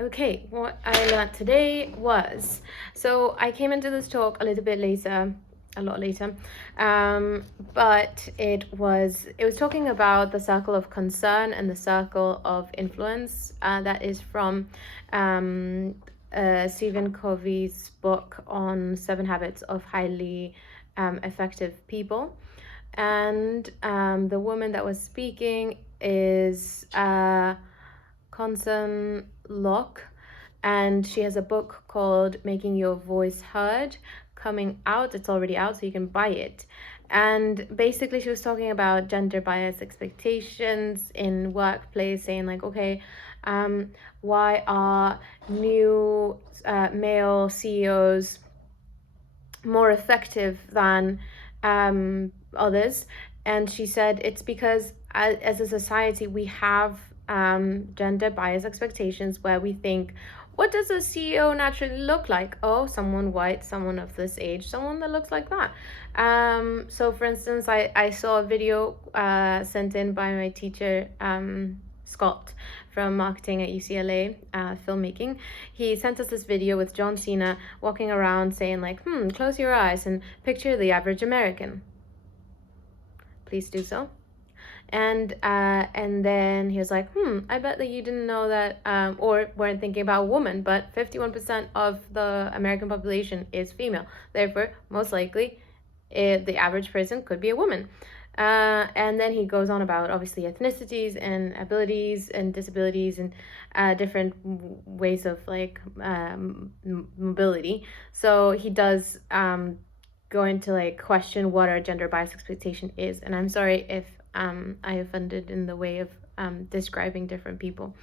Okay, what I learned today was, so I came into this talk a little bit later, a lot later, but it was talking about the circle of concern and the circle of influence. That is from Stephen Covey's book on 7 Habits of Highly Effective People. And the woman that was speaking is Conson Locke, and she has a book called Making Your Voice Heard coming out. It's already out, so you can buy it. And basically, she was talking about gender bias expectations in workplace, saying like, okay, why are new male CEOs more effective than others? And she said it's because as a society we have gender bias expectations where we think, what does a CEO naturally look like? Oh, someone white, someone of this age, someone that looks like that. So for instance, I saw a video sent in by my teacher, Scott, from marketing at UCLA, filmmaking. He sent us this video with John Cena walking around saying like, close your eyes and picture the average American. Please do so. And then he was like, I bet that you didn't know that, or weren't thinking about women, but 51% of the American population is female. Therefore, most likely, the average person could be a woman. And then he goes on about obviously ethnicities and abilities and disabilities and different ways of like mobility. So he does go into like question what our gender bias expectation is. And I'm sorry if I offended in the way of describing different people.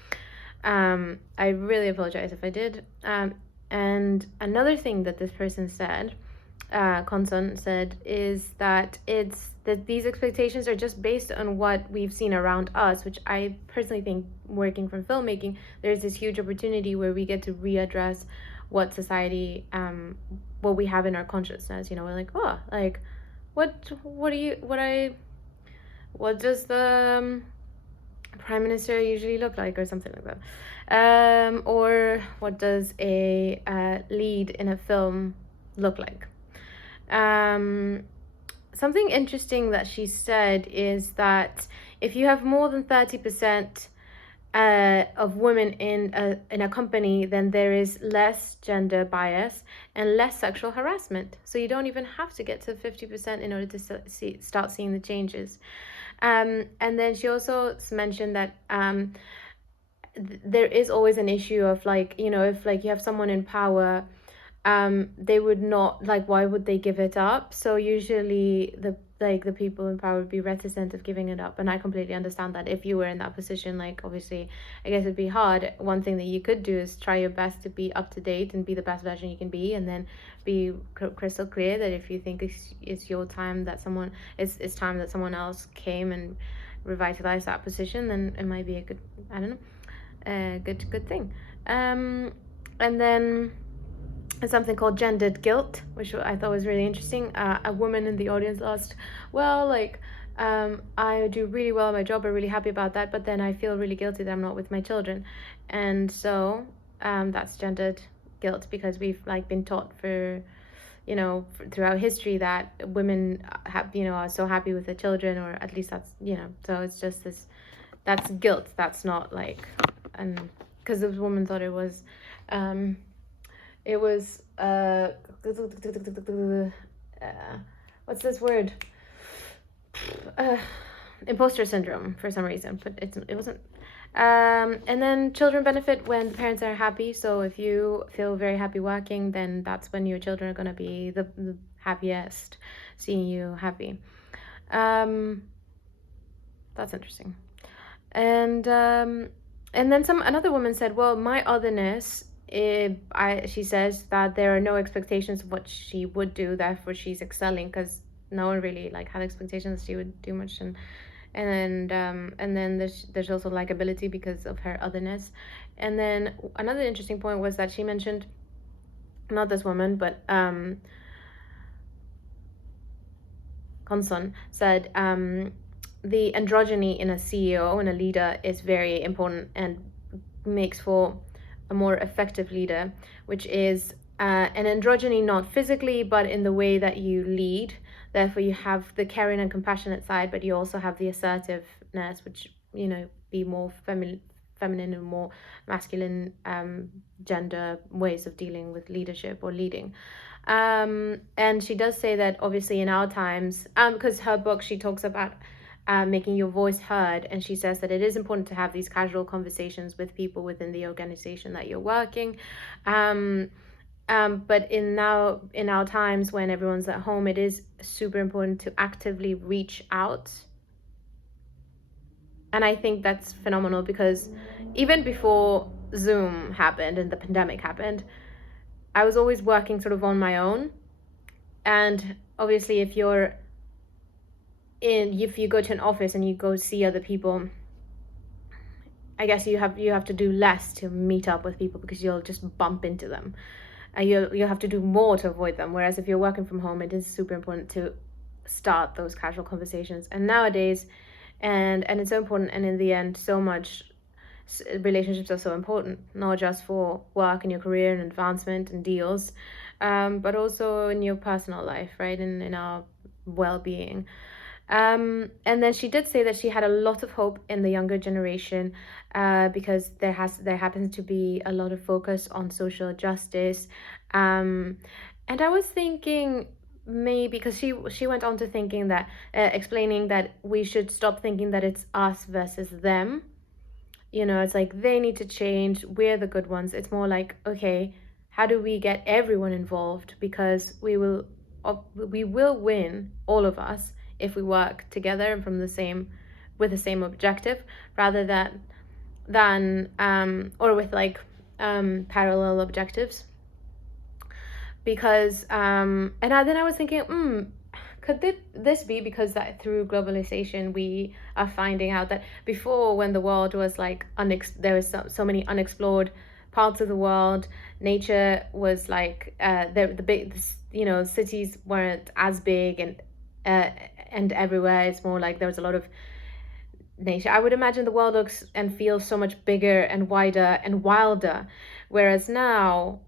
I really apologize if I did. And another thing that this person said, Conson said, is that these expectations are just based on what we've seen around us, which I personally think, working from filmmaking, there's this huge opportunity where we get to readdress what society, what we have in our consciousness. We're like, oh, like, what does the prime minister usually look like, or something like that, or what does a lead in a film look like? Something interesting that she said is that if you have more than 30% of women in a company, then there is less gender bias and less sexual harassment. So you don't even have to get to 50% in order to start seeing the changes. And then she also mentioned that there is always an issue of like, if like you have someone in power, they would not, like, why would they give it up? So usually the people in power would be reticent of giving it up, and I completely understand that. If you were in that position, like, obviously I guess it'd be hard. One thing that you could do is try your best to be up to date and be the best version you can be, and then be crystal clear that if you think it's your time, that it's time that someone else came and revitalized that position, then it might be a good, I don't know, a good thing. And then something called gendered guilt, which I thought was really interesting. A woman in the audience asked, well, like, I do really well at my job, I'm really happy about that, but then I feel really guilty that I'm not with my children. And so that's gendered guilt, because we've like been taught throughout history that women are so happy with their children, or at least that's, so it's just this, that's guilt. That's not like, and because this woman thought it was what's this word? Imposter syndrome for some reason, but it wasn't. And then children benefit when the parents are happy. So if you feel very happy working, then that's when your children are going to be the happiest, seeing you happy. That's interesting. And then another woman said, well, my otherness, she says that there are no expectations of what she would do, therefore she's excelling, because no one really like had expectations she would do much. And then there's also likability because of her otherness. And then another interesting point was that she mentioned, not this woman, but Conson said, the androgyny in a CEO and a leader is very important and makes for a more effective leader, which is an androgyny, not physically, but in the way that you lead. Therefore, you have the caring and compassionate side, but you also have the assertiveness, which, be more feminine and more masculine gender ways of dealing with leadership or leading. And she does say that obviously in our times, because her book, she talks about making your voice heard, and she says that it is important to have these casual conversations with people within the organization that you're working. But in our times when everyone's at home, it is super important to actively reach out. And I think that's phenomenal, because even before Zoom happened and the pandemic happened, I was always working sort of on my own. And obviously, if you go to an office and you go see other people, I guess you have to do less to meet up with people, because you'll just bump into them. You'll have to do more to avoid them. Whereas if you're working from home, it is super important to start those casual conversations. And nowadays, and it's so important. And in the end, so much relationships are so important, not just for work and your career and advancement and deals, but also in your personal life, right? In our well-being. And then she did say that she had a lot of hope in the younger generation, because there happens to be a lot of focus on social justice. And I was thinking, maybe because she went on to thinking that, explaining that we should stop thinking that it's us versus them. It's like they need to change, we're the good ones. It's more like, okay, how do we get everyone involved? Because we will win, all of us, if we work together and with the same objective, rather than or with parallel objectives. Because then I was thinking, could this be because that through globalization we are finding out that before, when the world was like there was so many unexplored parts of the world, nature was like the big, cities weren't as big, and everywhere it's more like there was a lot of nature. I would imagine the world looks and feels so much bigger and wider and wilder, whereas now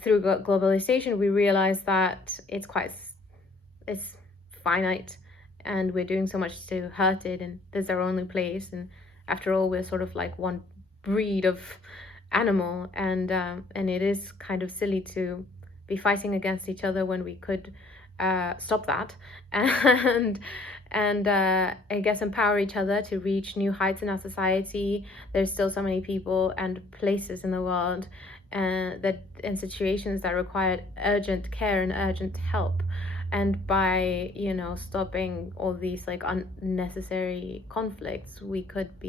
through globalization we realize that it's finite, and we're doing so much to hurt it, and there's our only place, and after all we're sort of like one breed of animal, and it is kind of silly to be fighting against each other when we could stop that, and I guess empower each other to reach new heights in our society. There's still so many people and places in the world that in situations that require urgent care and urgent help. And by stopping all these like unnecessary conflicts, we could be